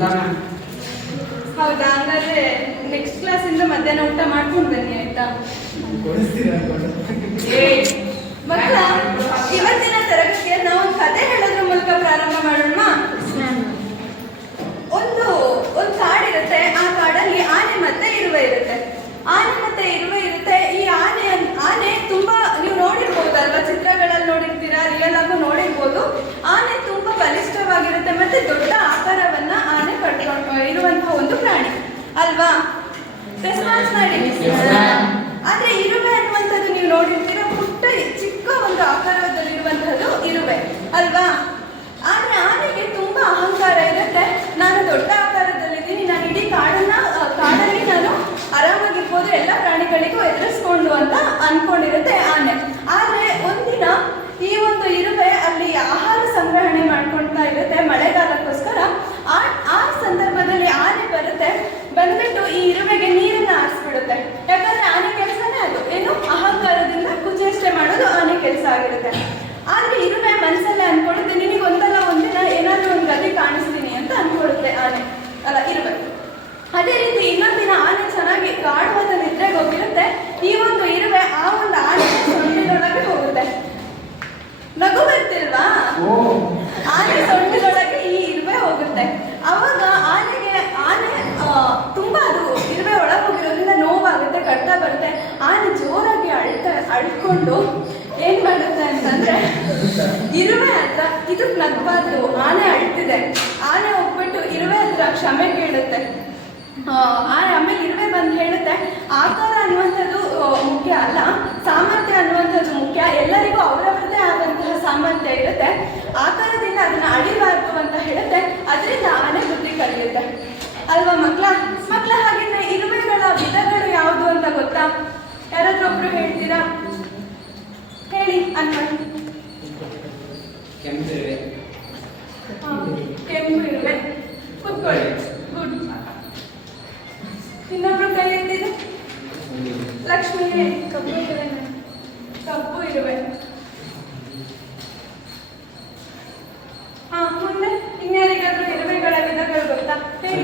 ಹೌದಾ? ಹಾಗಾದ್ರೆ next class ಕ್ಲಾಸಿಂದ ಮಧ್ಯಾಹ್ನ ಊಟ ಮಾಡ್ಕೊಂಡು ಬನ್ನಿ ಆಯ್ತಾ? ಮಕ್ಕಳ ಇವತ್ತಿನ ತರಗತಿಯ ನಾವು ಒಂದು ಕತೆ ಹೇಳೋದ್ರ ಮೂಲಕ ಪ್ರಾರಂಭ ಮಾಡೋಣ ಒಂದು ಒಂದು ಕಾಡಿರುತ್ತೆ ಆ ಕಾಡಲ್ಲಿ ಆನೆ ಮತ್ತೆ ಇರುವೆ ಇರುತ್ತೆ. ಆನೆ ಮತ್ತೆ ಇರುವೆ ಇರುತ್ತೆ. ಈ ಆನೆ ಆನೆ ತುಂಬಾ ನೀವು ನೋಡಿರ್ಬೋದಲ್ವಾ? ಚಿತ್ರಗಳಲ್ಲಿ ನೋಡಿರ್ತೀರಾ? ರಿಯಲ್ ಆಗು ನೋಡಿರ್ಬೋದು. ಆನೆ ತುಂಬಾ ಬಲಿಷ್ಠವಾಗಿರುತ್ತೆ ಮತ್ತೆ ದೊಡ್ಡ ಆಕಾರ ಇರುವಂತಹ ಒಂದು ಪ್ರಾಣಿ. ಅಲ್ವಾ? ರೆಸ್ಪಾನ್ಸ್ ಮಾಡಿ ಆದ್ರೆ ಇರುವೆ ಅನ್ನುವಂಥದ್ದು ನೀವು ನೋಡಿರ್ತೀರಾ ಪುಟ್ಟ ಚಿಕ್ಕ ಒಂದು ಆಕಾರದಲ್ಲಿರುವಂತಹದ್ದು ಇರುವೆ ಅಲ್ವಾ ಆದ್ರೆ ಆನೆಗೆ ತುಂಬಾ ಅಹಂಕಾರ ಇರುತ್ತೆ ನಾನು ದೊಡ್ಡ ಆಕಾರದಲ್ಲಿದ್ದೀನಿ ನಾನು ಇಡೀ ಕಾಡನ್ನ ಆ, ಕಾಡಲ್ಲಿ ನಾನು ಆರಾಮಾಗಿರ್ಬೋದು ಎಲ್ಲ ಪ್ರಾಣಿಗಳಿಗೂ ಎದುರಿಸ್ಕೊಂಡು ಅಂತ ಅನ್ಕೊಂಡಿರುತ್ತೆ ಆನೆ ಆದ್ರೆ ಒಂದಿನ ಈ ಒಂದು ಇರುವೆ ಅಲ್ಲಿ ಆಹಾರ ಸಂಗ್ರಹಣೆ ಮಾಡ್ಕೊಳ್ತಾ ಇರುತ್ತೆ ಮಳೆಗಾಲಕ್ಕೋಸ್ಕರ ಆ ಆ ಸಂದರ್ಭದಲ್ಲಿ ಆನೆ ಬರುತ್ತೆ ಬಂದ್ಬಿಟ್ಟು ಈ ಇರುವೆಗೆ ನೀರನ್ನ ಹಾರಿಸ್ಬಿಡುತ್ತೆ ಯಾಕಂದ್ರೆ ಆನೆ ಕೆಲಸನೇ ಅದು ಏನು ಅಹಂಕಾರದಿಂದ ಕುಚೇಷ್ಟೆ ಮಾಡೋದು ಆನೆ ಕೆಲಸ ಆಗಿರುತ್ತೆ ಆದ್ರೆ ಇರುವೆ ಮನಸ್ಸಲ್ಲೇ ಅನ್ಕೊಳ್ಳುತ್ತೆ ನಿನಗೆ ಒಂದಲ್ಲ ಒಂದಿನ ಏನಾದ್ರೂ ಒಂದು ಗತಿ ಕಾಣಿಸ್ತೀನಿ ಅಂತ ಅನ್ಕೊಳ್ಳುತ್ತೆ ಆನೆ ಅಲ್ಲ ಇರುವೆ ಅದೇ ರೀತಿ ಇನ್ನೊಂದಿನ ಆನೆ ಚೆನ್ನಾಗಿ ಗಾಢವಾದ ನಿದ್ರೆಗೆ ಹೋಗಿರುತ್ತೆ ಈ ಒಂದು ಇರುವೆ ಆ ಒಂದು ಆನೆ ಸೊಂಡಿಲೊಳಗೆ ಹೋಗುತ್ತೆ ನಗು ಬರ್ತಿಲ್ವಾ ಆನೆ ಸೊಂಡಿಲೊಳಗೆ ಈ ಇರುವೆ ಹೋಗುತ್ತೆ ಅವಾಗ ಆನೆಗೆ ಆನೆ ಆ, ತುಂಬಾ ಅದು ಇರುವೆ ಒಳಗೋಗಿರೋದ್ರಿಂದ ನೋವಾಗುತ್ತೆ ಕಡ್ತಾ ಬರುತ್ತೆ. ಆನೆ ಜೋರಾಗಿ ಅಳ್ತ, ಅಳ್ಕೊಂಡು ಏನ್ ಮಾಡುತ್ತೆ ಅಂತಂದ್ರೆ ಇರುವೆ ಹತ್ರ, ಇದು ನಗ್ಬಾರ್ದು ಆನೆ ಅಳ್ತಿದೆ. ಆನೆ ಹೋಗ್ಬಿಟ್ಟು ಇರುವೆ ಹತ್ರ ಕ್ಷಮೆ ಕೇಳುತ್ತೆ. ಆನೆ ಅಮ್ಮ ಇರುವೆ ಬಂದು ಹೇಳುತ್ತೆ ಆಕಾರ ಅನ್ನುವಂಥದ್ದು ಮುಖ್ಯ ಅಲ್ಲ. ಸಾಮರ್ಥ್ಯ ಅನ್ನುವಂಥದ್ದು ಮುಖ್ಯ. ಎಲ್ಲರಿಗೂ ಅವರವರದೇ ಆದಂತಹ ಸಾಮರ್ಥ್ಯ ಇರುತ್ತೆ. ಆಕಾರದಿಂದ ಅದನ್ನ ಅಳಿಬಾರ್ದು ಅಂತ ಹೇಳುತ್ತೆ. ಅದರಿಂದ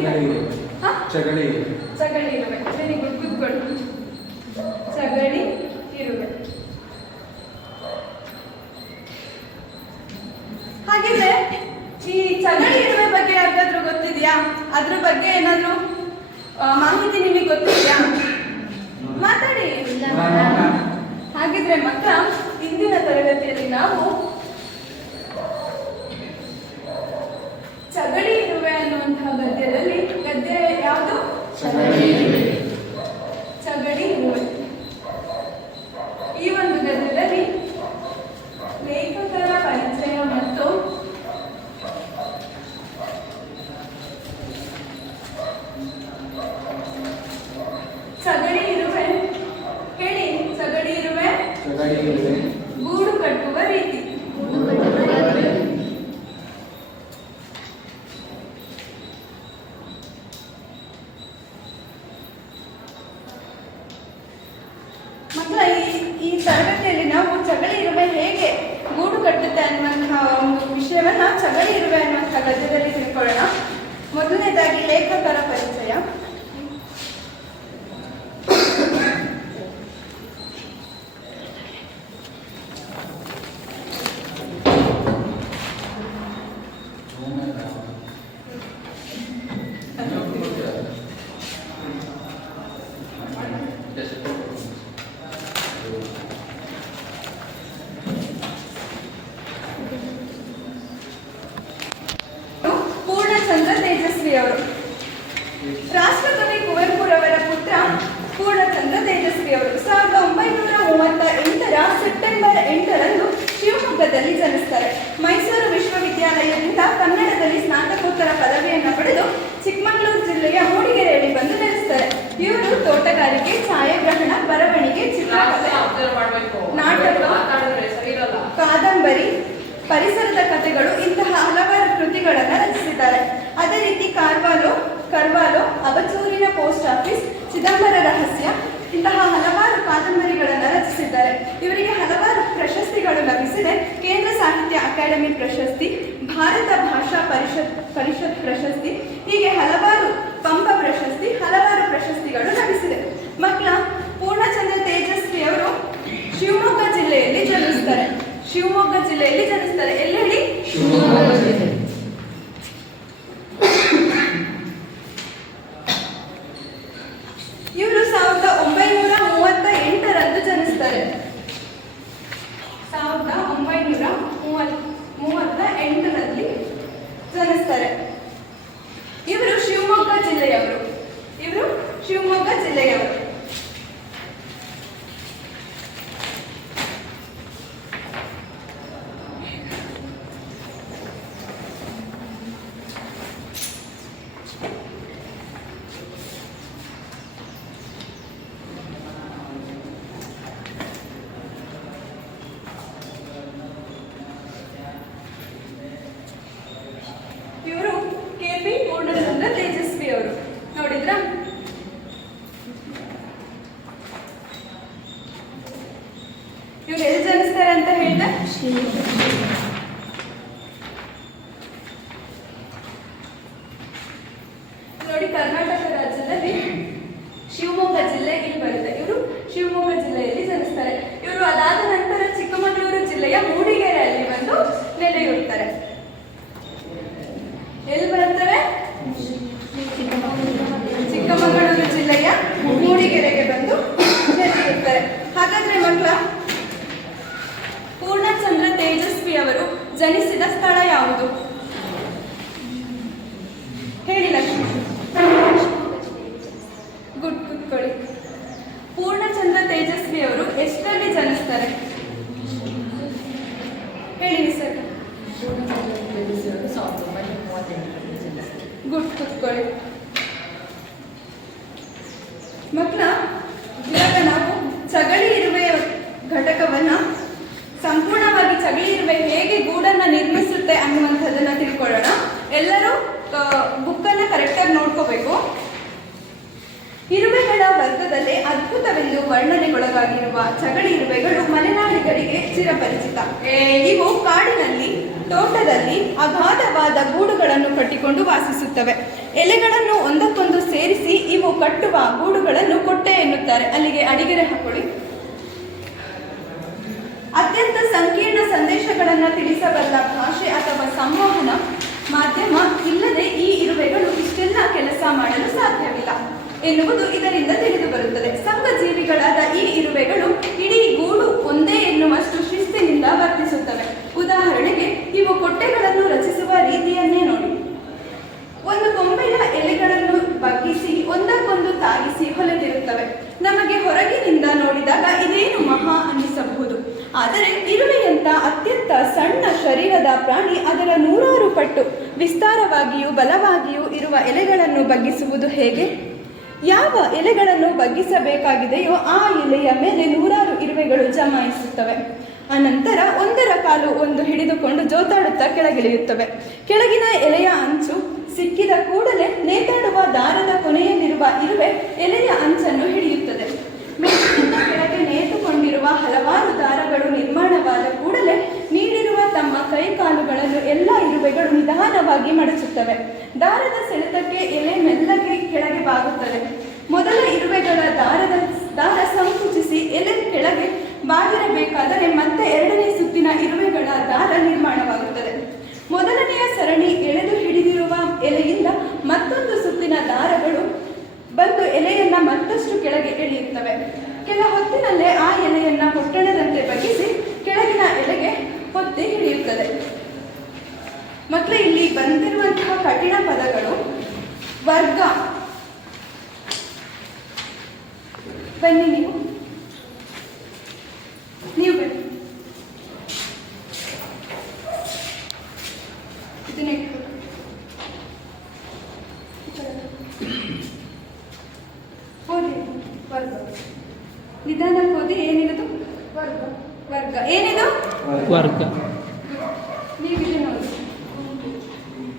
ಹೇಳಿ ಹಾ? ಚಗಳಿ ಚಗಳಿ ಇರುವೆ ವೆರಿ ಗುಡ್ ಕುತ್ಕೊಳ್ಳಿ ಚಗಳಿ ಇರುವೆ ಹಾಗಿದ್ರೆ ಈ ಚಗಳಿ ಇರುವೆ ಬಗ್ಗೆ ಯಾರಿಗಾದ್ರೂ ಗೊತ್ತಿದ್ಯಾ ಅದ್ರ ಬಗ್ಗೆ ಏನಾದ್ರೂ ಆ, ಮಾಹಿತಿ ನಿಮಗೆ ಗೊತ್ತಿದ್ಯಾ ಮಾತಾಡಿ ಹಾಗಿದ್ರೆ ಮಕ್ಕಳ ಇಂದಿನ ತರಗತಿಯಲ್ಲಿ ನಾವು ಚಗಳಿ ಇರುವೆ ಅನ್ನುವಂತಹ ಗದ್ಯದಲ್ಲಿ ಗದ್ಯ ಯಾವುದು ಚಗಳಿ ಇರುವೆ. ಚಗಳಿ ಇರುವೆ ಈ ಒಂದು ಗದ್ಯದಲ್ಲಿ ಲೇಖಕರ ಪರಿಚಯ ಮತ್ತು ಚಗಳಿ ಇರುವೆ ಹೇಳಿ ಚಗಳಿ ಇರುವೆ ಚಗಳಿ ಇರುವೆ ಗೂಡು ಕಟ್ಟುವ ರೀತಿ ಮಕ್ಕಳ ಈ ಈ ತರಗತಿಯಲ್ಲಿ ನಾವು ಚಗಳಿ ಇರುವೆ ಹೇಗೆ ಗೂಡು ಕಟ್ಟುತ್ತೆ ಅನ್ನುವಂತಹ ಒಂದು ವಿಷಯವನ್ನ ಚಗಳಿ ಇರುವೆ ಅನ್ನುವಂತಹ ಗದ್ಯದಲ್ಲಿ ತಿಳ್ಕೊಳ್ಳೋಣ ಮೊದಲನೇದಾಗಿ ಲೇಖಕರ ಪರಿಚಯ ಪೂರ್ಣಚಂದ್ರ ತೇಜಸ್ವಿ ಅವರು ರಾಷ್ಟ್ರಕವಿ ಕುವೆಂಪುರವರ ಪುತ್ರ ಪೂರ್ಣಚಂದ್ರ ತೇಜಸ್ವಿ ಅವರು ಸಾವಿರದ ಮೂವತ್ತ ಎಂಟರ ಸೆಪ್ಟೆಂಬರ್ ಎಂಟರಂದು ಶಿವಮೊಗ್ಗದಲ್ಲಿ ಜನಿಸ್ತಾರೆ. ಮೈಸೂರು ವಿಶ್ವವಿದ್ಯಾಲಯದಿಂದ ಕನ್ನಡದಲ್ಲಿ ಸ್ನಾತಕೋತ್ತರ ಪದವಿಯನ್ನು ಪಡೆದು ಚಿಕ್ಕಮಗಳೂರು ಜಿಲ್ಲೆಯ ಮೂಡಿಗೆರೆಯಲ್ಲಿ ಬಂದು ನೆಲೆಸ್ತಾರೆ. ಇವರು ತೋಟಗಾರಿಕೆ, ಛಾಯಾಗ್ರಹಣ, ಬರವಣಿಗೆ, ಚಿತ್ರಕಲೆ, ನಾಟಕ, ಕಾದಂಬರಿ, ಪರಿಸರದ ಕಥೆಗಳು ಇಂತಹ ಹಲವಾರು ಕೃತಿಗಳನ್ನು ರಚಿಸಿದ್ದಾರೆ. ಅದೇ ರೀತಿ ಕಾರ್ವಾಲೋ, ಕರ್ವಾಲೋ ಅಬಚೂರಿನ ಪೋಸ್ಟ್ ಆಫೀಸ್, ಚಿದಂಬರ ರಹಸ್ಯ ಇಂತಹ ಹಲವಾರು ಕಾದಂಬರಿಗಳನ್ನು ರಚಿಸಿದ್ದಾರೆ. ಇವರಿಗೆ ಹಲವಾರು ಪ್ರಶಸ್ತಿಗಳು ಲಭಿಸಿದೆ. ಕೇಂದ್ರ ಸಾಹಿತ್ಯ ಅಕಾಡೆಮಿ ಪ್ರಶಸ್ತಿ, ಭಾರತ ಭಾಷಾ ಪರಿಷತ್ ಪರಿಷತ್ ಪ್ರಶಸ್ತಿ, ಹೀಗೆ ಹಲವಾರು ಪಂಪ ಪ್ರಶಸ್ತಿ, ಹಲವಾರು ಪ್ರಶಸ್ತಿಗಳು ಲಭಿಸಿದೆ. ಮಕ್ಕಳ ಪೂರ್ಣಚಂದ್ರ ತೇಜಸ್ವಿ ಅವರು ಶಿವಮೊಗ್ಗ ಜಿಲ್ಲೆಯಲ್ಲಿ ಜನಿಸ್ತಾರೆ. ಶಿವಮೊಗ್ಗ ಜಿಲ್ಲೆಯಲ್ಲಿ ಜನಿಸ್ತಾರೆ. ಎಲ್ಲಿ ಹೇಳಿ ಶಿವಮೊಗ್ಗ ಜಿಲ್ಲೆ. ಇವರು ಸಾವಿರದ ಒಂಬೈನೂರ ಮೂವತ್ತ ಎಂಟರಂದು ಜನಿಸ್ತಾರೆ ಸಾವಿರದ ಒಂಬೈನೂರ ಮೂವತ್ ಮೂವತ್ತ ಎಂಟರಲ್ಲಿ ಜನಿಸ್ತಾರೆ ಇವರು ಶಿವಮೊಗ್ಗ ಜಿಲ್ಲೆಯವರು ಇವರು ಶಿವಮೊಗ್ಗ ಜಿಲ್ಲೆಯವರು ಇವರು ಕೆ ಪಿ ಪೂರ್ಣಚಂದ್ರ ತೇಜಸ್ವಿ ಅವರು ನೋಡಿದ್ರ ಇವ್ರು ಎಲ್ಲಿ ಜನಿಸ್ತಾರೆ ಅಂತ ಹೇಳ್ದೆ ನೋಡಿ ಕರ್ನಾಟಕ ರಾಜ್ಯದಲ್ಲಿ ಶಿವಮೊಗ್ಗ ಜಿಲ್ಲೆ ಇಲ್ಲಿ ಬರುತ್ತೆ ಇವರು ಶಿವಮೊಗ್ಗ ಜಿಲ್ಲೆಯಲ್ಲಿ ಜನಿಸ್ತಾರೆ ಇವರು ಅದಾದ ನಂತರ ಚಿಕ್ಕಮಗಳೂರು ಜಿಲ್ಲೆಯ ಮೂಡಿಗೆರೆಯಲ್ಲಿ ಬಂದು ನೆಲೆಯೂರ್ತಾರೆ ಎಲ್ಲಿ ಬರುತ್ತವೆ ಚಿಕ್ಕಮಗಳೂರು ಜಿಲ್ಲೆಯ ಮೂಡಿಗೆರೆಗೆ ಬಂದು ನೆಲೆಯೂರ್ತಾರೆ ಹಾಗಾದ್ರೆ ಮಕ್ಕಳ ಪೂರ್ಣಚಂದ್ರ ತೇಜಸ್ವಿ ಅವರು ಜನಿಸಿದ ಸ್ಥಳ ಯಾವುದು? ಹೇಳಿ ಲಕ್ಷ್ಮಿ. ಗುಡ್ ಕುತ್ಕೊಳ್ಳಿ ಪೂರ್ಣಚಂದ್ರ ತೇಜಸ್ವಿ ಅವರು ಎಷ್ಟರಲ್ಲಿ ಜನಿಸ್ತಾರೆ? ಹೇಳಿ ಸರ್. ಗುಡ್ ಕುತ್ಕೊಳ್ಳಿ ಮಕ್ಕಳ ಇವಾಗ ನಾವು ಚಗಳಿ ಇರುವೆಯ ಘಟಕವನ್ನ ಇರುವೆ ಹೇಗೆ ಗೂಡನ್ನ ನಿರ್ಮಿಸುತ್ತೆ ಅನ್ನುವಂಥದ್ದನ್ನ ತಿಳ್ಕೊಳ್ಳೋಣ. ಎಲ್ಲರೂ ಬುಕ್ಕನ್ನು ಕರೆಕ್ಟಾಗಿ ನೋಡ್ಕೋಬೇಕು. ಇರುವೆಗಳ ವರ್ಗದಲ್ಲಿ ಅದ್ಭುತವೆಂದು ವರ್ಣನೆಗೊಳಗಾಗಿರುವ ಚಗಳಿ ಇರುವೆಗಳು ಮಲೆನಾಡಿಗರಿಗೆ ಚಿರಪರಿಚಿತ. ಇವು ಕಾಡಿನಲ್ಲಿ, ತೋಟದಲ್ಲಿ ಅಗಾಧವಾದ ಗೂಡುಗಳನ್ನು ಕಟ್ಟಿಕೊಂಡು ವಾಸಿಸುತ್ತವೆ. ಎಲೆಗಳನ್ನು ಒಂದಕ್ಕೊಂದು ಸೇರಿಸಿ ಇವು ಕಟ್ಟುವ ಗೂಡುಗಳನ್ನು ಕೊಟ್ಟೆ ಎನ್ನುತ್ತಾರೆ. ಅಲ್ಲಿಗೆ ಅಡಿಗೆರೆ ಹಾಕೊಳ್ಳಿ. ಅತ್ಯಂತ ಸಂಕೀರ್ಣ ಸಂದೇಶಗಳನ್ನು ತಿಳಿಸಬಲ್ಲ ಭಾಷೆ ಅಥವಾ ಸಂವಹನ ಮಾಧ್ಯಮ ಇಲ್ಲದೆ ಈ ಇರುವೆಗಳು ಇಷ್ಟೆಲ್ಲ ಕೆಲಸ ಮಾಡಲು ಸಾಧ್ಯವಿಲ್ಲ ಎನ್ನುವುದು ಇದರಿಂದ ತಿಳಿದು ಬರುತ್ತದೆ. ಸಂಘಜೀವಿಗಳಾದ ಈ ಇರುವೆಗಳು ಇಡೀ ಗೂಡು ಒಂದೇ ಎನ್ನುವಷ್ಟು ಶಿಸ್ತಿನಿಂದ ವರ್ತಿಸುತ್ತವೆ. ಉದಾಹರಣೆಗೆ, ಇವು ಕೊಟ್ಟೆಗಳನ್ನು ರಚಿಸುವ ರೀತಿಯನ್ನೇ ನೋಡಿ. ವಿಸ್ತಾರವಾಗಿಯೂ ಬಲವಾಗಿಯೂ ಇರುವ ಎಲೆಗಳನ್ನು ಬಗ್ಗಿಸುವುದು ಹೇಗೆ? ಯಾವ ಎಲೆಗಳನ್ನು ಬಗ್ಗಿಸಬೇಕಾಗಿದೆಯೋ ಆ ಎಲೆಯ ಮೇಲೆ ನೂರಾರು ಇರುವೆಗಳು ಜಮಾಯಿಸುತ್ತವೆ. ಅನಂತರ ಒಂದರ ಕಾಲು ಒಂದು ಹಿಡಿದುಕೊಂಡು ಜೋತಾಡುತ್ತಾ ಕೆಳಗಿಳಿಯುತ್ತವೆ. ಕೆಳಗಿನ ಎಲೆಯ ಅಂಚು ಸಿಕ್ಕಿದ ಕೂಡಲೇ ನೇತಾಡುವ ದಾರದ ಕೊನೆಯಲ್ಲಿರುವ ಇರುವೆ ಎಲೆಯ ಅಂಚನ್ನು ಹಿಡಿಯುತ್ತದೆ. ಮೇಲಿನಿಂದ ಕೆಳಗೆ ನೇತುಕೊಂಡಿರುವ ಹಲವಾರು ದಾರಗಳು ನಿರ್ಮಾಣವಾದ ಕೂಡಲೇ ತಮ್ಮ ಕೈ ಕಾಲುಗಳನ್ನು ಎಲ್ಲ ಇರುವೆಗಳು ನಿಧಾನವಾಗಿ ಮಡಚುತ್ತವೆ. ದಾರದ ಸೆಳೆತಕ್ಕೆ ಎಲೆ ಮೆಲ್ಲಗೆ ಕೆಳಗೆ ಬಾಗುತ್ತದೆ. ಮೊದಲ ಇರುವೆಗಳ ದಾರದ, ದಾರ ಸಂಕುಚಿಸಿ ಎಲೆ ಕೆಳಗೆ ಬಾಗಿರಬೇಕಾದರೆ ಮತ್ತೆ ಕಠಿಣ ಪದಗಳು. ವರ್ಗ. ಬನ್ನಿ ನೀವು. ನೀವು ಬನ್ನಿ. ಇದನ್ನ ಓದಿ. ವರ್ಗ. ನಿಧಾನಕ್ಕೆ ಓದಿ ಏನಿದು ವರ್ಗ. ವರ್ಗ. ಏನಿದು? ವರ್ಗ ನೀವು ಇದನ್ನ ಓದಿ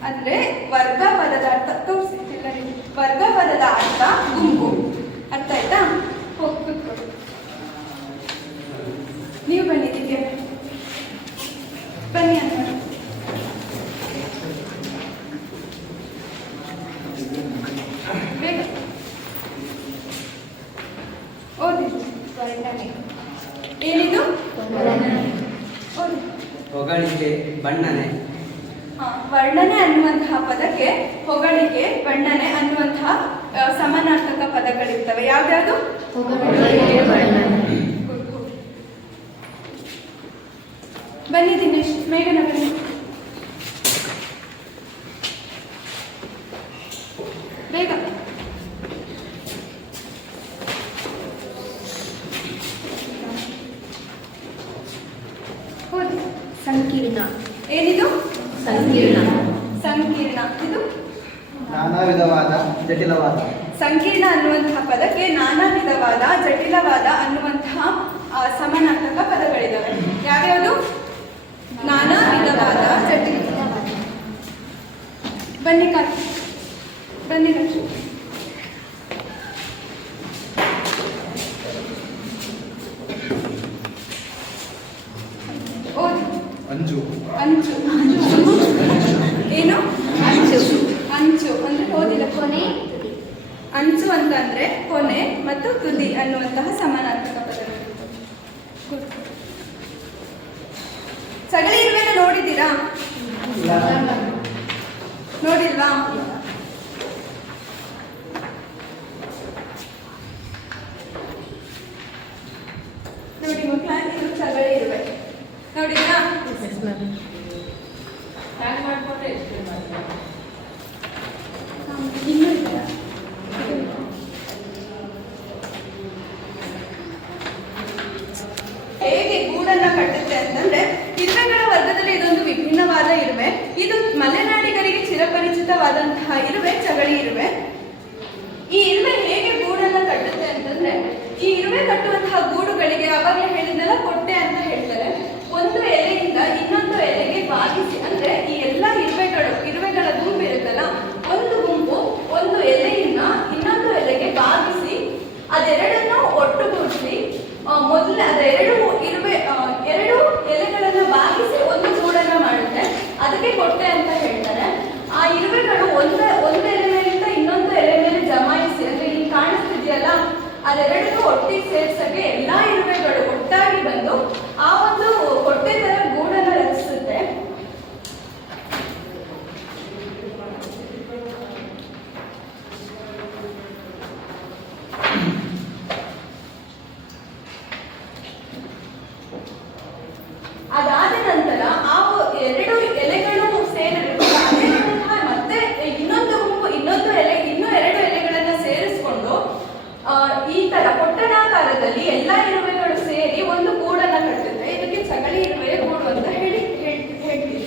ಅಂದ್ರೆ ವರ್ಗ ಪದದ ಅರ್ಥ ತೋರಿಸಿ ಎಲ್ಲರಿಗೂ ವರ್ಗ ಪದದ ಅರ್ಥ ಗುಂಪು ಅರ್ಥ ಆಯ್ತಾ ಹೋಗಿ ಕೂತ್ಕೊಳ್ಳಿ ನೀವು ಬನ್ನಿ ದಿವ್ಯ ಬನ್ನಿ ಅಂತ ಬಣ್ಣನೆ ಹಾ, ವರ್ಣನೆ ಅನ್ನುವಂತಹ ಪದಕ್ಕೆ ಹೊಗಳಿಕೆ ಬಣ್ಣನೆ ಅನ್ನುವಂತಹ ಆ, ಸಮಾನಾರ್ಥಕ ಪದಗಳಿರ್ತವೆ ಯಾವ್ದ್ಯಾವ್ದು? ಬನ್ನಿ ದಿನೇಶ್ ಮೇಘನ ಬನ್ನಿ. ಬೇಗ. ಸಂಕೀರ್ಣ. ಏನಿದು? ಸಂಕೀರ್ಣ. ಸಂಕೀರ್ಣ. ಇದು? ನಾನಾ ವಿಧವಾದ ಜಟಿಲವಾದ. ಸಂಕೀರ್ಣ ಅನ್ನುವಂತಹ ಪದಕ್ಕೆ ನಾನಾ ವಿಧವಾದ ಜಟಿಲವಾದ ಅನ್ನುವಂತಹ ಸಮಾನಾರ್ಥಕ ಪದಗಳಿದ್ದಾವೆ ಯಾವ್ಯಾವುದು? ನಾನಾ ವಿಧವಾದ ಜಟಿಲ. ಬನ್ನಿ ಕಾಕಿ ಬನ್ನಿ ಲಕ್ಷ್ಮಿ. ಅಂಜು. ಅಂಜು ಅಂಚು ಏನು ಅಂಚು ಅಂಚು ಅಂದ್ರೆ ಓದಿಲ್ಲ ಕೊನೆ ಅಂಚು ಅಂತ ಅಂದ್ರೆ ಕೊನೆ ಮತ್ತು ತುದಿ ಅನ್ನುವಂತಹ ಸಮಾನಾರ್ಥಕ ಪದಗಳು Good. ಸಗಳಿ ಇರುವೆನ ನೋಡಿದ್ದೀರಾ ನೋಡಿಲ್ವಾ ನೋಡಿ ಮಕ್ಕಳ ಇದು ಸಗಳಿ ಇರುವೆ ನೋಡಿದ್ರಾ ಎಸ್ ಮ್ಯಾಮ್ ಇನ್ನೂ ಇದೆಯಾ? ಹೇಗೆ ಗೂಡನ್ನ ಕಟ್ಟುತ್ತೆ ಅಂತಂದ್ರೆ ಇರುವೆಗಳ ವರ್ಗದಲ್ಲಿ ಇದೊಂದು ವಿಭಿನ್ನವಾದ ಇರುವೆ. ಇದು ಮಲೆನಾಡಿಗರಿಗೆ ಚಿರಪರಿಚಿತವಾದಂತಹ ಇರುವೆ ಚಗಳಿ ಇರುವೆ ಈ ಇರುವೆ ಹೇಗೆ ಗೂಡನ್ನ ಕಟ್ಟುತ್ತೆ ಅಂತಂದ್ರೆ ಈ ಇರುವೆ ಕಟ್ಟುವಂತಹ ಗೂಡುಗಳಿಗೆ ಅವಾಗಲೇ ಹೇಳಿದ್ನಲ್ಲ ಕೊಟ್ಟೆ ಅಂತ ಹೇಳ್ತಾರೆ ಒಂದು ಎಲೆಯಿಂದ ಇನ್ನೊಂದು ಎಲೆಗೆ ಬಾಗಿಸಿ ಅಂದ್ರೆ ಈ ಎಲ್ಲ ಇರುವೆಗಳು ಇರುವೆಗಳ ಗುಂಪು ಇರುತ್ತಲ್ಲ ಒಂದು ಗುಂಪು ಒಂದು ಎಲೆಯಿಂದ ಇನ್ನೊಂದು ಎಲೆಗೆ ಬಾಗಿಸಿ ಅದೆರಡನ್ನು ಒಟ್ಟುಗೂಡಿಸಿ ಆ, ಮೊದಲ ಅದೆರಡು ಇರುವೆ ಆ, ಎರಡು ಎಲೆಗಳನ್ನ ಬಾಗಿಸಿ ಒಂದು ಗೂಡನ್ನ ಮಾಡುತ್ತೆ ಅದಕ್ಕೆ ಕೊಟ್ಟೆ ಅಂತ ಹೇಳ್ತಾರೆ ಆ ಇರುವೆಗಳು ಒಂದು ಒಂದು ಎಲೆ ಮೇಲಿಂದ ಇನ್ನೊಂದು ಎಲೆ ಮೇಲೆ ಜಮಾಯಿಸಿ ಅಂದ್ರೆ ಇಲ್ಲಿ ಕಾಣಿಸ್ತಿದೆಯಲ್ಲ ಅದೆರಡನ್ನು ಒಟ್ಟಿಗೆ ಸೇರ್ಸಕ್ಕೆ ಎಲ್ಲಾ ಇರುವೆಗಳು ಒಟ್ಟಾಗಿ ಬಂದು ಆ ಒಂದು ಹೊಟ್ಟೆ ತರ ಗೂಡನ್ನ ರಚಿಸುತ್ತೆ ಅದಾದ ನಂತರ ಆ ಎರಡು ಎಲೆಗಳು ಸೇರಿರುತ್ತಲ್ಲ ಅದೇ ತರಹ ಮತ್ತೆ ಇನ್ನೊಂದು ಗುಂಪು ಇನ್ನೊಂದು ಎಲೆ ಇನ್ನೂ ಎರಡು ಎಲೆಗಳನ್ನ ಸೇರಿಸ್ಕೊಂಡು ಆ, ಈ ತರ ಪೊಟ್ಟಣಾಕಾರದಲ್ಲಿ ಎಲ್ಲಾ ಇರುವೆಗಳು ಸೇರಿ ಒಂದು ಗೂಡನ್ನ ಕಟ್ಟುತ್ತೆ ಇದಕ್ಕೆ ಚಗಳಿ ಇರುವೆಯ ಗೂಡು ಅಂತ ಹೇಳಿ ಹೇಳ್- ಹೇಳ್ತೀವಿ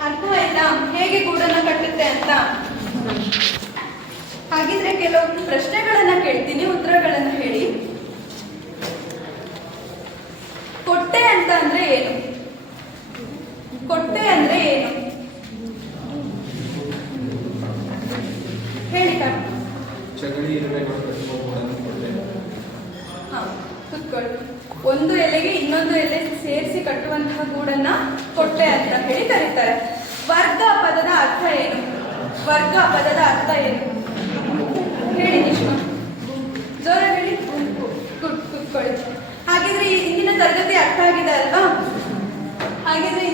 ಅರ್ಥ ಆಯ್ತಾ ಹೇಗೆ ಗೂಡನ್ನ ಕಟ್ಟುತ್ತೆ ಅಂತ ಹಾಗಿದ್ರೆ ಕೆಲವು ಪ್ರಶ್ನೆಗಳನ್ನ ಕೇಳ್ತೀನಿ ಉತ್ತರಗಳನ್ನ ಹೇಳಿ ಕೊಟ್ಟೆ ಅಂತ ಅಂದ್ರೆ ಏನು ಕೊಟ್ಟೆ ಅಂದ್ರೆ ಏನು ಹೇಳಿ ಕಣ್ ಇರಬೇಕು ಅಂತ ಕೊಡ್ತೇನೆ. ಕುತ್ಕೊಳ್ಳಿ. ಒಂದು ಎಲೆಗೆ ಇನ್ನೊಂದು ಎಲೆ ಸೇರಿಸಿ ಕಟ್ಟುವಂತಹ ಗೂಡನ್ನ ಕೊಟ್ಟೆ ಅಂತ ಹೇಳಿ ಕರೀತಾರೆ. ವರ್ಗ ಪದದ ಅರ್ಥ ಏನು? ವರ್ಗ ಪದದ ಅರ್ಥ ಏನು? ಹೇಳಿ ನಿಷ್ಮಾ. ಜೋರ ಹೇಳಿ. ಕುತ್ಕೊಳ್ಳಿ ಹಾಗಿದ್ರೆ ಈ ಹಿಂದಿನ ತರಗತಿ ಅರ್ಥ ಆಗಿದೆ ಅಲ್ವಾ? ಹಾಗಿದ್ರೆ